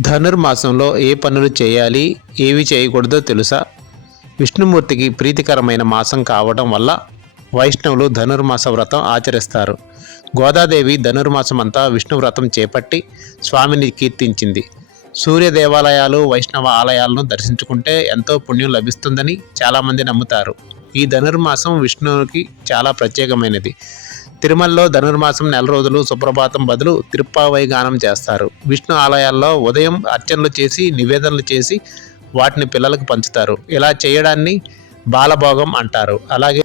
ధనుర్మాసంలో ఏ పనులు చేయాలి, ఏవి చేయకూడదో తెలుసా? విష్ణుమూర్తికి ప్రీతికరమైన మాసం కావడం వల్ల వైష్ణవులు ధనుర్మాస వ్రతం ఆచరిస్తారు. గోదాదేవి ధనుర్మాసమంతా విష్ణు వ్రతం చేపట్టి స్వామిని కీర్తించింది. సూర్య దేవాలయాలు, వైష్ణవ ఆలయాలను దర్శించుకుంటే ఎంతో పుణ్యం లభిస్తుందని చాలామంది నమ్ముతారు. ఈ ధనుర్మాసం విష్ణువుకి చాలా ప్రత్యేకమైనది. తిరుమలలో ధనుర్మాసం నెల రోజులు సుప్రభాతం బదులు తిరుప్పావై గానం చేస్తారు. విష్ణు ఆలయాల్లో ఉదయం అర్చనలు చేసి నివేదనలు చేసి వాటిని పిల్లలకు పంచుతారు. ఇలా చేయడాన్ని బాలభోగం అంటారు. అలాగే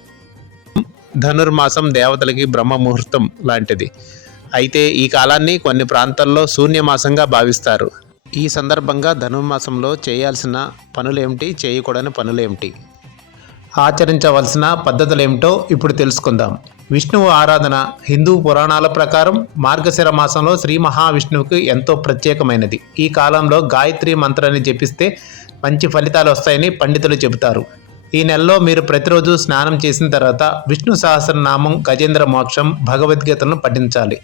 ధనుర్మాసం దేవతలకి బ్రహ్మ ముహూర్తం లాంటిది. అయితే ఈ కాలాన్ని కొన్ని ప్రాంతాల్లో శూన్యమాసంగా భావిస్తారు. ఈ సందర్భంగా ధనుర్మాసంలో చేయాల్సిన పనులేమిటి, చేయకూడని పనులేమిటి, ఆచరించవలసిన పద్ధతులేమిటో ఇప్పుడు తెలుసుకుందాం. విష్ణువు ఆరాధన హిందూ పురాణాల ప్రకారం మార్గశిర మాసంలో శ్రీ మహావిష్ణువుకి ఎంతో ప్రత్యేకమైనది. ఈ కాలంలో గాయత్రి మంత్రాన్ని జపిస్తే మంచి ఫలితాలు వస్తాయని పండితులు చెబుతారు. ఈ నెలలో మీరు ప్రతిరోజు స్నానం చేసిన తర్వాత విష్ణు సహస్రనామం, గజేంద్ర మోక్షం, భగవద్గీతలను పఠించాలి.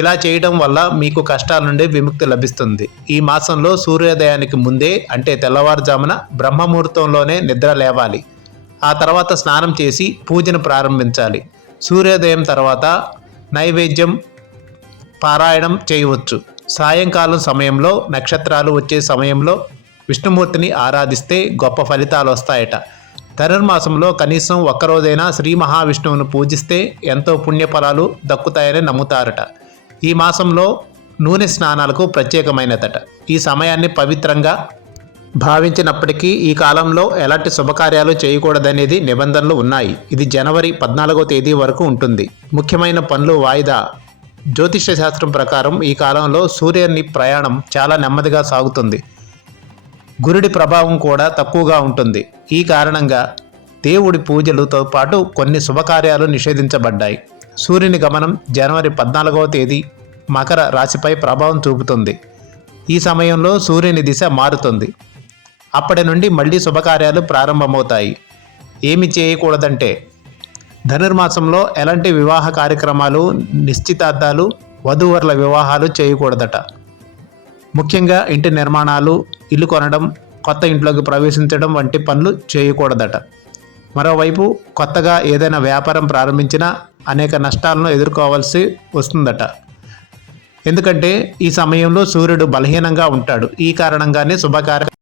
ఇలా చేయడం వల్ల మీకు కష్టాల నుండి విముక్తి లభిస్తుంది. ఈ మాసంలో సూర్యోదయానికి ముందే అంటే తెల్లవారుజామున బ్రహ్మముహూర్తంలోనే నిద్ర లేవాలి. ఆ తర్వాత స్నానం చేసి పూజను ప్రారంభించాలి. సూర్యోదయం తర్వాత నైవేద్యం పారాయణం చేయవచ్చు. సాయంకాలం సమయంలో నక్షత్రాలు వచ్చే సమయంలో విష్ణుమూర్తిని ఆరాధిస్తే గొప్ప ఫలితాలు వస్తాయట. ధనుర్మాసంలో కనీసం ఒక్కరోజైనా శ్రీ మహావిష్ణువును పూజిస్తే ఎంతో పుణ్యఫలాలు దక్కుతాయని నమ్ముతారట. ఈ మాసంలో నూనె స్నానాలకు ప్రత్యేకమైనదట. ఈ సమయాన్ని పవిత్రంగా భావించినప్పటికీ ఈ కాలంలో ఎలాంటి శుభకార్యాలు చేయకూడదనేది నిబంధనలు ఉన్నాయి. ఇది జనవరి 14వ తేదీ వరకు ఉంటుంది. ముఖ్యమైన పనులు వాయిదా. జ్యోతిష శాస్త్రం ప్రకారం ఈ కాలంలో సూర్యుని ప్రయాణం చాలా నెమ్మదిగా సాగుతుంది. గురుడి ప్రభావం కూడా తక్కువగా ఉంటుంది. ఈ కారణంగా దేవుడి పూజలతో పాటు కొన్ని శుభకార్యాలు నిషేధించబడ్డాయి. సూర్యుని గమనం జనవరి 14వ తేదీ మకర రాశిపై ప్రభావం చూపుతుంది. ఈ సమయంలో సూర్యుని దిశ మారుతుంది. అప్పటి నుండి మళ్ళీ శుభకార్యాలు ప్రారంభమవుతాయి. ఏమి చేయకూడదంటే ధనుర్మాసంలో ఎలాంటి వివాహ కార్యక్రమాలు, నిశ్చితార్థాలు, వధూవరుల వివాహాలు చేయకూడదట. ముఖ్యంగా ఇంటి నిర్మాణాలు, ఇల్లు కొనడం, కొత్త ఇంట్లోకి ప్రవేశించడం వంటి పనులు చేయకూడదట. మరోవైపు కొత్తగా ఏదైనా వ్యాపారం ప్రారంభించినా అనేక నష్టాలను ఎదుర్కోవాల్సి వస్తుందట. ఎందుకంటే ఈ సమయంలో సూర్యుడు బలహీనంగా ఉంటాడు. ఈ కారణంగానే శుభకార్య